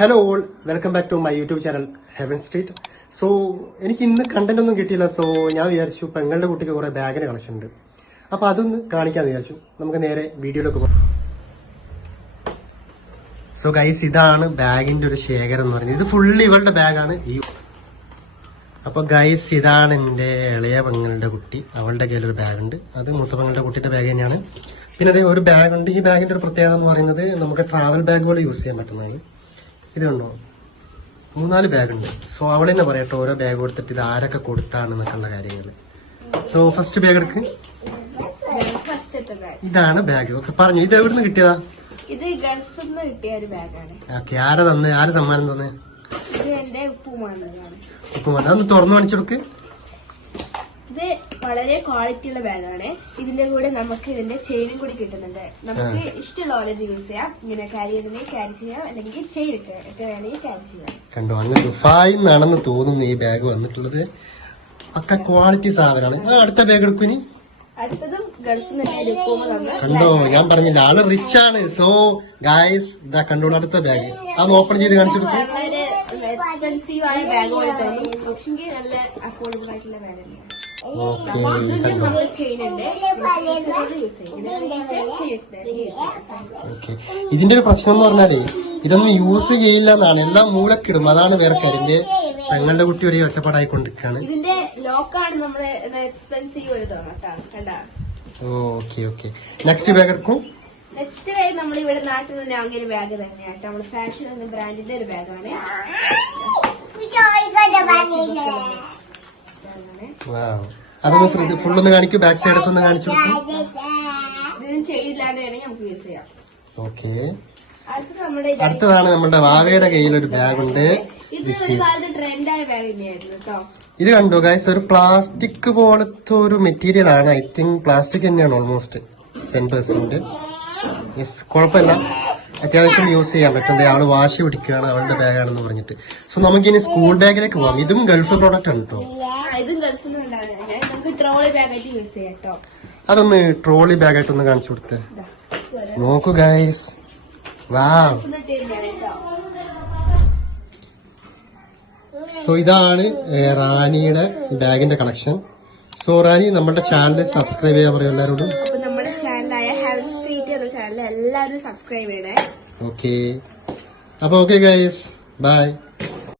Hello all, welcome back to my YouTube channel Heaven Street. So എനിക്ക് ഇന്ന് content ഒന്നും കിട്ടിയില്ല. സോ ഞാൻ വിചാരിച്ചു പെങ്ങളുടെ കുട്ടിക്ക് കുറെ ബാഗിന് കളക്ഷൻ ഉണ്ട്, അപ്പൊ അതൊന്ന് കാണിക്കാന്ന് വിചാരിച്ചു. നമുക്ക് നേരെ വീഡിയോയിലേക്ക് പോകാം. സോ ഗൈസ്, ഇതാണ് ബാഗിന്റെ ഒരു ശേഖരം എന്ന് പറയുന്നത്. ഇത് ഫുള്ള് ഇവളുടെ ബാഗാണ്. അപ്പൊ ഗൈസ്, ഇതാണ് എന്റെ ഇളയ പെങ്ങളുടെ കുട്ടി. അവളുടെ കയ്യിലൊരു ബാഗുണ്ട്. അത് മൂത്ത പെങ്ങളുടെ കുട്ടിയുടെ ബാഗ് തന്നെയാണ്. പിന്നെ അതേ ഒരു ബാഗുണ്ട്. ഈ ബാഗിന്റെ ഒരു പ്രത്യേകത എന്ന് പറയുന്നത് നമുക്ക് ട്രാവൽ ബാഗുകൾ യൂസ് ചെയ്യാൻ പറ്റുന്നതാണ്. ഇതുണ്ടോ, 3-4 ബാഗുണ്ട്. സോ അവളെ തന്നെ പറയട്ടോ ഓരോ ബാഗ് കൊടുത്തിട്ട് ഇത് ആരൊക്കെ കൊടുത്താണെന്നൊക്കെയുള്ള കാര്യങ്ങൾ. സോ ഫസ്റ്റ് ബാഗ് എടുക്ക്. ഇതാണ് ബാഗ്. ഓക്കെ, പറഞ്ഞു. ഇത് എവിടുന്ന് കിട്ടിയതാ? ഇത് ഗൾഫിൽ നിന്ന് കിട്ടിയ ഒരു ബാഗാണ്. ഓക്കെ, ആരാ തന്നെ? ആര് സമ്മാനം തന്നെ? ഇത് എന്റെ ഉപ്പുമാണ്. അതൊന്ന് തുറന്നു കാണിച്ചെടുക്ക്. ഇത് വളരെ ക്വാളിറ്റി ഉള്ള ബാഗാണ്. ഇതിന്റെ കൂടെ നമുക്ക് ഇതിന്റെ ചെയിനും കൂടി കിട്ടുന്നുണ്ട്. നമുക്ക് ഇഷ്ടമുള്ള പോലെ യൂസ് ചെയ്യാം. ഇങ്ങനെ ക്യാരി ചെയ്യാം, അല്ലെങ്കിൽ ചെയിൻ ഇട്ട് വേണമെങ്കിൽ ക്യാരി ചെയ്യാം. കണ്ടോ, അങ്ങ് ദുബായിൽ നിന്നാണെന്ന് തോന്നുന്നു ഈ ബാഗ് വന്നിട്ടുള്ളത്. ഒക്കെ ക്വാളിറ്റി സാധനമാണ്. അടുത്ത ബാഗ് എടുക്കും. അടുത്തതും ഗൾഫിൽ നിന്ന് കണ്ടോ, ഞാൻ പറഞ്ഞില്ല ആള് റിച്ച് ആണ്. സോ ഗായ്സ്, ഇതാ കണ്ടോളൂ അടുത്ത ബാഗ്. അത് ഓപ്പൺ ചെയ്ത് കാണിച്ചു കൊടുക്കും. വളരെ എക്സ്പെൻസീവ് ആയ ബാഗ് പോലെ തോന്നും, പക്ഷേ നല്ല അഫോർഡബിൾ ആയിട്ടുള്ള ബാഗ് തന്നെയാണ്. ഇതിന്റെ ഒരു പ്രശ്നം എന്ന് പറഞ്ഞാലേ ഇതൊന്നും യൂസ് ചെയ്യില്ല എന്നാണ്. എല്ലാം മൂലക്കിടും. അതാണ് വേറെ കാര്യം. പെങ്ങളുടെ കുട്ടി ഒരു ഒച്ചപ്പാടായിക്കൊണ്ടിരിക്കാണ്. ഇതിന്റെ ലോക്കാണ് നമ്മുടെ എക്സ്പെൻസീവ് ഒരു തോന്നാട്ടാണ്. ഓക്കെ ഓക്കെ, നെക്സ്റ്റ് ബാഗ് എടുക്കും. നെക്സ്റ്റ് ബാഗ് നമ്മൾ ഇവിടെ നാട്ടിൽ നിന്ന് വാങ്ങിയ ഒരു ബാഗ് തന്നെയാട്ടോ. നമ്മൾ ഫാഷൻ എന്ന ബ്രാൻഡിന്റെ ഒരു ബാഗാണ്. അതൊന്ന് ഫുള്ളൊന്ന് കാണിക്കൂ. ബാക്ക് സൈഡ് ഒന്ന് കാണിച്ചു കൊടുക്കും. ഇതിനും ചെയ്യില്ലാണ്ട് നമുക്ക് യൂസ് ചെയ്യാം. ഓക്കെ, അടുത്തതാണ് നമ്മുടെ വാവയുടെ കയ്യിലൊരു ബാഗുണ്ട്. ട്രെൻഡായ ബാഗ് തന്നെയായിരുന്നു കേട്ടോ. ഇത് കണ്ടോ ഗൈസ്, ഒരു പ്ലാസ്റ്റിക് പോലത്തെ ഒരു മെറ്റീരിയൽ ആണ്. ഐ തിങ്ക് പ്ലാസ്റ്റിക് തന്നെയാണ് ഓൾമോസ്റ്റ് 10%. യെസ്, കുഴപ്പമില്ല, അത്യാവശ്യം യൂസ് ചെയ്യാൻ പറ്റും. ആള് വാശി പിടിക്കുകയാണ് അവളുടെ ബാഗാണെന്ന് പറഞ്ഞിട്ട്. സോ നമുക്കിനി സ്കൂൾ ബാഗിലേക്ക് പോവാം. ഇതും ഗൾഫ് പ്രോഡക്റ്റ് ആണ് കേട്ടോ. ഇതും ഗൾഫിൽ നിന്നുണ്ടാകുന്നത്. നമുക്ക് ട്രോളി ബാഗായിട്ട് യൂസ് ചെയ്യാം കേട്ടോ. അതൊന്ന് ട്രോളി ബാഗായിട്ടൊന്ന് കാണിച്ചു കൊടുത്ത് നോക്കൂ ഗൈസ്. വാവ്. സോ ഇതാണ് റാനിയുടെ ബാഗിന്റെ കളക്ഷൻ. സോ റാനി, നമ്മുടെ ചാനൽ സബ്സ്ക്രൈബ് ചെയ്യാൻ പറയും എല്ലാവരോടും. അപ്പൊ നമ്മുടെ ചാനലായ ഹെവൻ സ്ട്രീറ്റ് എന്ന ചാനൽ എല്ലാവരും സബ്സ്ക്രൈബ് ചെയ്യണേ. ഓക്കെ, അപ്പൊ ഓക്കെ ഗൈസ്, ബൈ.